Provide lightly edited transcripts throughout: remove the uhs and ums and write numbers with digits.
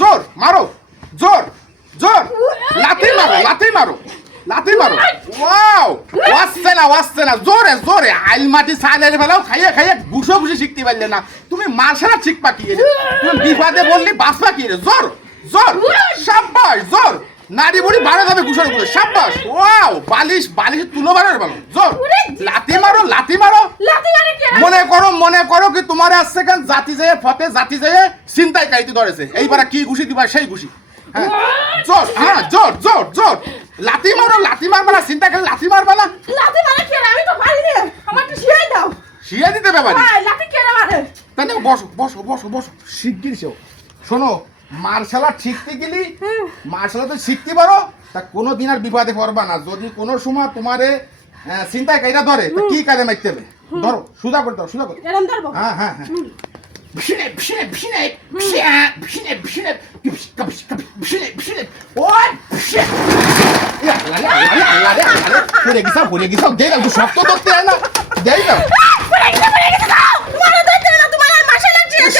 জোর মারো, জোর জোর, লাথি মারো, লাথি মারো, লাথি মারো। ওয়াও, ওয়াসছে না, জোরে জোরে আইল মাটি সাইলের ফেলাও, খাইয়ে খাইয়ে ঘুষো ঘুষি শিখতে পারলে না তুমি। মার্শাল আর্ট শিখবা কি রে? তুমি বিপদে বললি বাঁচবা কি রে? জোর জোর, সাব্বাস, জোর। নারী বুড়ি বাড়ে যাবে ঘুষোর উপরে, সাব্বাস। ওয়াও, বালিশ বালিশ তুলো বাড়ার ভালো, জোর। লাথি মারো, লাথি মারো। মনে করো কি তোমার আসছে কেন জাতি যায় ফতে, জাতি যায় চিন্তায় কাইতে ধরেছে। এইবার কি ঘুষি দিবা সেই ঘুষি। হ্যাঁ জোর, হ্যাঁ জোর জোর জোর। লাথি মারো, লাথি মারবা না, চিন্তা করে লাথি মারবা না। লাথি মারে কে? আমি তো পারি না, আমার তো শিয়াই দাও। শিয়া দিতে ব্যাপারে লাথি কে মারে? তাহলে বসো বসো বসো বসো, শিগগির সেও। শোনো, মার্শাল আর্ট শিখতে গেলি, মার্শাল আর্ট শিখতে পারো তা কোনো দিন আর বিপদে পড়বা না। যদি কোনো সময় তোমারে চিন্তায় কাইরা ধরে তা কি কাজে মারতে হবে? ধরো, সুদা করে ধরো, সুদা করে। এরম ধরবো? হ্যাঁ হ্যাঁ হ্যাঁ। শক্ত ধরতে হয় না, দেই না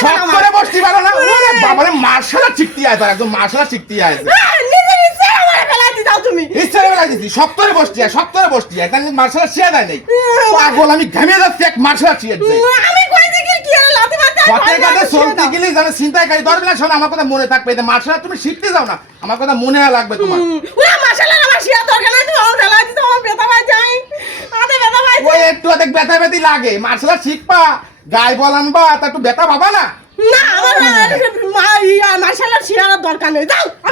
সব করে বসতে পারো না। বাবারে মার্শাল আর্ট শিখতে হয়, একদম মার্শাল আর্ট শিখতে হয়। সপ্তরে বসতে হয়, সপ্তরে বসতে হয়, তাহলে মার্শাল আর্ট শিয়া দেয় নাই। পাগল, আমি ঘামিয়ে যাচ্ছি এক মার্শাল আর্ট শিখতে। চলতে গেলে জানো চিন্তায় কাজ ধরবে না। শোনো, আমার কথা মনে থাকবে, মার্শাল আর্ট তুমি শিখতে যাও না, আমার কথা মনে লাগবে তোমার। ওই একটু অনেক ব্যথা ব্যথি লাগে, মার্শাল আর্ট শিখবা, গায়ে বল আনবা, তা একটু ব্যথা পাবা না।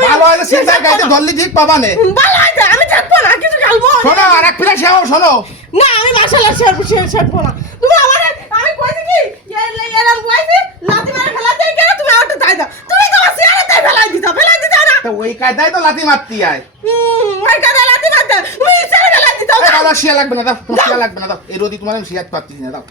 ভালো হয় চিন্তায় কাজে ধরলে ঠিক পাবা না। শোনো, আর এক প্লেট সেও শোনো। না, আমি মার্শাল আর্ট শিখবো না। তুমি আমার আমি কইছি কি এরকম কইছি লাথি মারে ফেলাতে গেলে তুমি আমাকে তাই দাও। তুমি তো সিয়ারে তাই ফেলাই দিছো না। তো ওই কায়দায় তো লাথি মারতি আয়। ওই কায়দায় লাথি মারতে তুমি সিয়ারে ফেলাই দিছো। এই বাবা, শিয়া লাগবে না, দাও, তোমার শিয়া লাগবে না, দাও। এই রোদি তোমার আমি শিয়াত পাচ্ছি না, দাও।